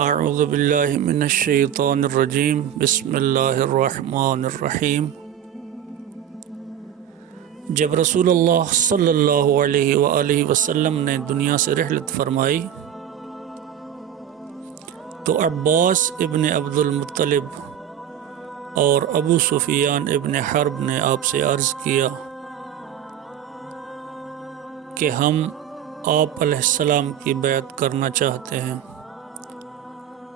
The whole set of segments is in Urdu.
اعوذ باللہ من الشیطان الرجیم بسم اللہ الرحمن الرحیم۔ جب رسول اللہ صلی اللہ علیہ وآلہ وسلم نے دنیا سے رحلت فرمائی تو عباس ابن عبد المطلب اور ابو سفیان ابن حرب نے آپ سے عرض کیا کہ ہم آپ علیہ السلام کی بیعت کرنا چاہتے ہیں۔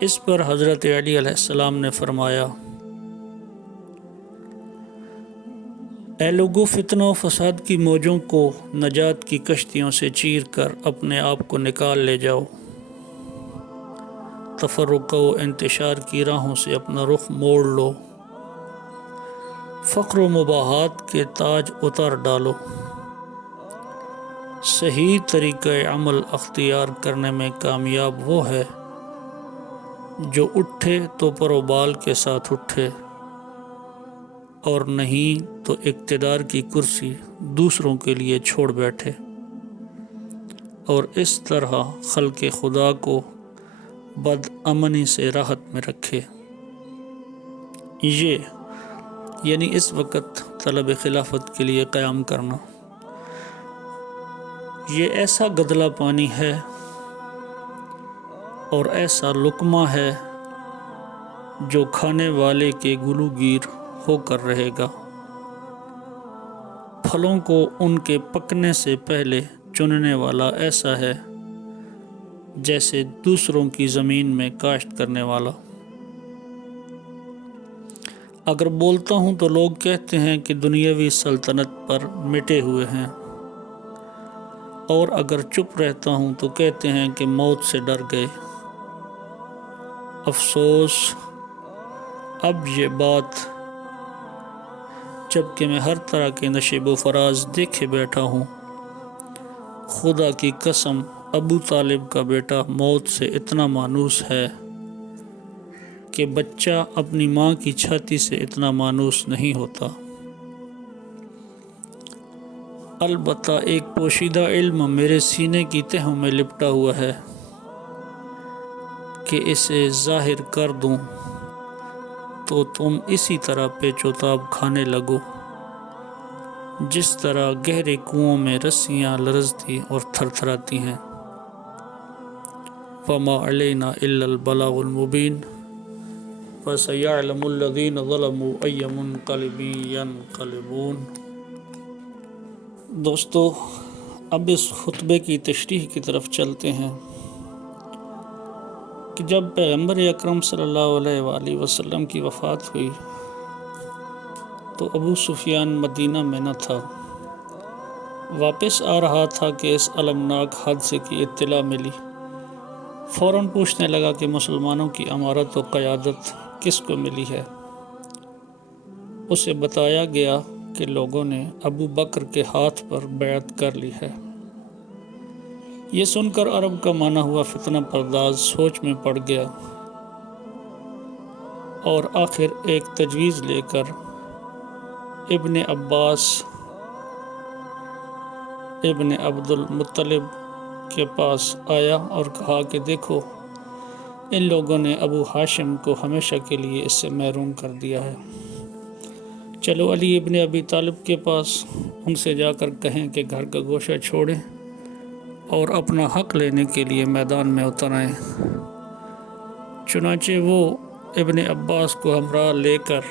اس پر حضرت علی علیہ السلام نے فرمایا، اے لوگو، فتنہ و فساد کی موجوں کو نجات کی کشتیوں سے چیر کر اپنے آپ کو نکال لے جاؤ، تفرق و انتشار کی راہوں سے اپنا رخ موڑ لو، فقر و مباحات کے تاج اتار ڈالو، صحیح طریقہ عمل اختیار کرنے میں کامیاب وہ ہے جو اٹھے تو پر و بال کے ساتھ اٹھے اور نہیں تو اقتدار کی کرسی دوسروں کے لیے چھوڑ بیٹھے، اور اس طرح خلق خدا کو بد امنی سے راحت میں رکھے۔ یہ یعنی اس وقت طلب خلافت کے لیے قیام کرنا، یہ ایسا گدلا پانی ہے اور ایسا لقمہ ہے جو کھانے والے کے گلوگیر ہو کر رہے گا۔ پھلوں کو ان کے پکنے سے پہلے چننے والا ایسا ہے جیسے دوسروں کی زمین میں کاشت کرنے والا۔ اگر بولتا ہوں تو لوگ کہتے ہیں کہ دنیاوی سلطنت پر مٹے ہوئے ہیں، اور اگر چپ رہتا ہوں تو کہتے ہیں کہ موت سے ڈر گئے۔ افسوس، اب یہ بات جب کہ میں ہر طرح کے نشیب و فراز دیکھے بیٹھا ہوں، خدا کی قسم ابو طالب کا بیٹا موت سے اتنا مانوس ہے کہ بچہ اپنی ماں کی چھاتی سے اتنا مانوس نہیں ہوتا۔ البتہ ایک پوشیدہ علم میرے سینے کی تہوں میں لپٹا ہوا ہے کہ اسے ظاہر کر دوں تو تم اسی طرح پیچ و تاب کھانے لگو جس طرح گہرے کنووں میں رسیاں لرزتی اور تھر تھراتی ہیں۔ وَمَا عَلَيْنَا إِلَّا الْبَلَاغُ الْمُبِينُ فَسَيَعْلَمُ الَّذِينَ ظَلَمُوا أَيَّ مُنْقَلِبٍ يَنْقَلِبُونَ۔ دوستو، اب اس خطبے کی تشریح کی طرف چلتے ہیں کہ جب پیغمبر اکرم صلی اللہ علیہ وآلہ وسلم کی وفات ہوئی تو ابو سفیان مدینہ میں نہ تھا، واپس آ رہا تھا کہ اس المناک حادثے کی اطلاع ملی۔ فوراً پوچھنے لگا کہ مسلمانوں کی امارت و قیادت کس کو ملی ہے۔ اسے بتایا گیا کہ لوگوں نے ابو بکر کے ہاتھ پر بیعت کر لی ہے۔ یہ سن کر عرب کا مانا ہوا فتنہ پرداز سوچ میں پڑ گیا اور آخر ایک تجویز لے کر ابن عباس ابن عبد المطلب کے پاس آیا اور کہا کہ دیکھو، ان لوگوں نے ابو ہاشم کو ہمیشہ کے لیے اس سے محروم کر دیا ہے، چلو علی ابن ابی طالب کے پاس، ان سے جا کر کہیں کہ گھر کا گوشہ چھوڑیں اور اپنا حق لینے کے لیے میدان میں اتر آئیں۔ چنانچہ وہ ابن عباس کو ہمراہ لے کر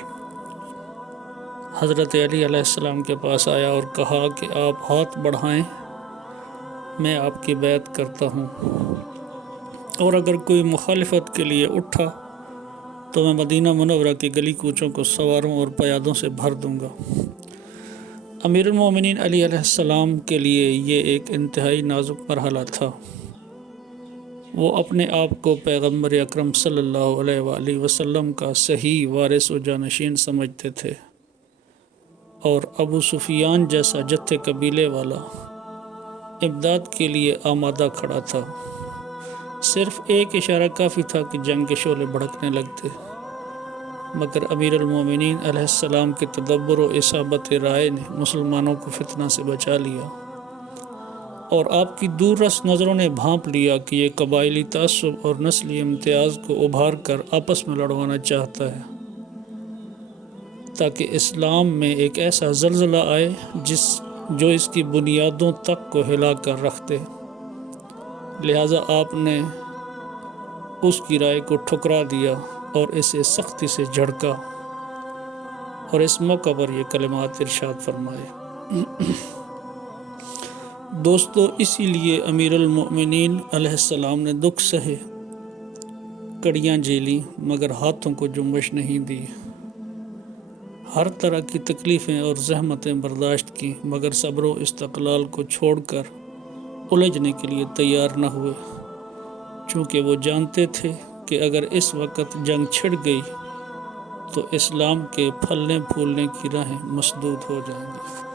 حضرت علی علیہ السلام کے پاس آیا اور کہا کہ آپ ہاتھ بڑھائیں، میں آپ کی بیعت کرتا ہوں، اور اگر کوئی مخالفت کے لیے اٹھا تو میں مدینہ منورہ کی گلی کوچوں کو سواروں اور پیادوں سے بھر دوں گا۔ امیر المومنین علی علیہ السلام کے لیے یہ ایک انتہائی نازک مرحلہ تھا۔ وہ اپنے آپ کو پیغمبر اکرم صلی اللہ علیہ وآلہ وسلم کا صحیح وارث و جانشین سمجھتے تھے، اور ابو سفیان جیسا جتھے قبیلے والا امداد کے لیے آمادہ کھڑا تھا۔ صرف ایک اشارہ کافی تھا کہ جنگ کے شعلے بھڑکنے لگتے، مگر امیر المومنین علیہ السلام کے تدبر و اصابت رائے نے مسلمانوں کو فتنہ سے بچا لیا اور آپ کی دور رس نظروں نے بھانپ لیا کہ یہ قبائلی تعصب اور نسلی امتیاز کو ابھار کر آپس میں لڑوانا چاہتا ہے، تاکہ اسلام میں ایک ایسا زلزلہ آئے جو اس کی بنیادوں تک کو ہلا کر رکھ دے۔ لہٰذا آپ نے اس کی رائے کو ٹھکرا دیا اور اسے سختی سے جھڑکا، اور اس موقع پر یہ کلمات ارشاد فرمائے۔ دوستو، اسی لیے امیر المؤمنین علیہ السلام نے دکھ سہے، کڑیاں جھیلی، مگر ہاتھوں کو جنبش نہیں دی، ہر طرح کی تکلیفیں اور زحمتیں برداشت کی، مگر صبر و استقلال کو چھوڑ کر الجھنے کے لیے تیار نہ ہوئے، چونکہ وہ جانتے تھے کہ اگر اس وقت جنگ چھڑ گئی تو اسلام کے پھلنے پھولنے کی راہیں مسدود ہو جائیں گی۔